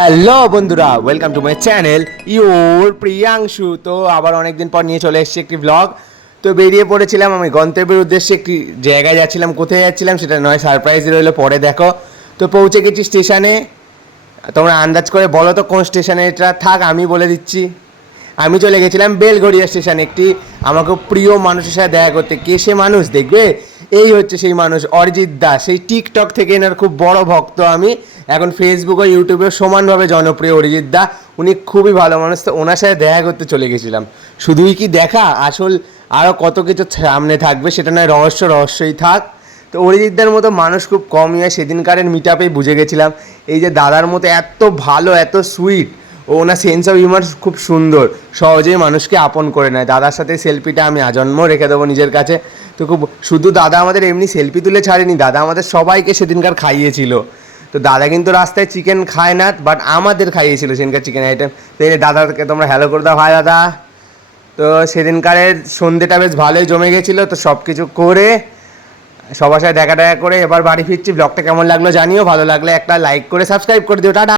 Hello বন্ধুরা, welcome to my channel your Priyanshu. তো আবার অনেকদিন পর নিয়ে চলে এসেছি একটি ব্লগ। তো বেরিয়ে পড়েছিলাম আমি গন্তব্যের উদ্দেশ্যে, একটি জায়গায় যাচ্ছিলাম। কোথায় যাচ্ছিলাম সেটা নয় সারপ্রাইজ রইলো, পরে দেখো। তো পৌঁছে গেছি স্টেশনে। তোমরা আন্দাজ করে বলো তো কোন স্টেশনে এটা। থাক, আমি বলে দিচ্ছি। আমি চলে গেছিলাম বেলঘড়িয়া স্টেশনে একটি আমাকে প্রিয় মানুষের সাথে দেখা করতে। কে সে মানুষ দেখবে? এই হচ্ছে সেই মানুষ, অরিজিৎ দাস। সেই টিকটক থেকে এনার খুব বড় ভক্ত আমি। এখন ফেসবুক ও ইউটিউবে সমানভাবে জনপ্রিয় অরিজিৎ দা। উনি খুবই ভালো মানুষ। তো ওনার সাথে দেখা করতে চলে গেছিলাম। শুধুই কি দেখা, আসল আরও কত কিছু সামনে থাকবে, সেটা নয় রহস্যই থাক। তো অরিজিৎদার মতো মানুষ খুব কমই হয়, সেদিনকারের মিট আপেই বুঝে গেছিলাম। এই যে দাদার মতো এত ভালো, এত সুইট, ও ওনার সেন্স অফ হিউমার খুব সুন্দর, সহজেই মানুষকে আপন করে নেয়। দাদার সাথে সেলফিটা আমি আজন্ম রেখে দেবো নিজের কাছে। তো খুব শুধু দাদা আমাদের এমনি সেলফি তুলে ছাড়েনি, দাদা আমাদের সবাইকে সেদিনকার খাইয়েছিল। তো দাদা কিন্তু রাস্তায় চিকেন খায় না, বাট আমাদের খাইয়েছিল সেদিনকার চিকেন আইটেম। তো এই দাদাকে তোমরা হ্যালো করে দাও, ভাই দাদা। তো সেদিনকারের সন্ধ্যেটা বেশ ভালোই জমে গেছিলো। তো সব কিছু করে সবার সাথে দেখা করে এবার বাড়ি ফিরছি। ব্লগটা কেমন লাগলো জানিও, ভালো লাগলে একটা লাইক করে সাবস্ক্রাইব করে দিও। টাটা।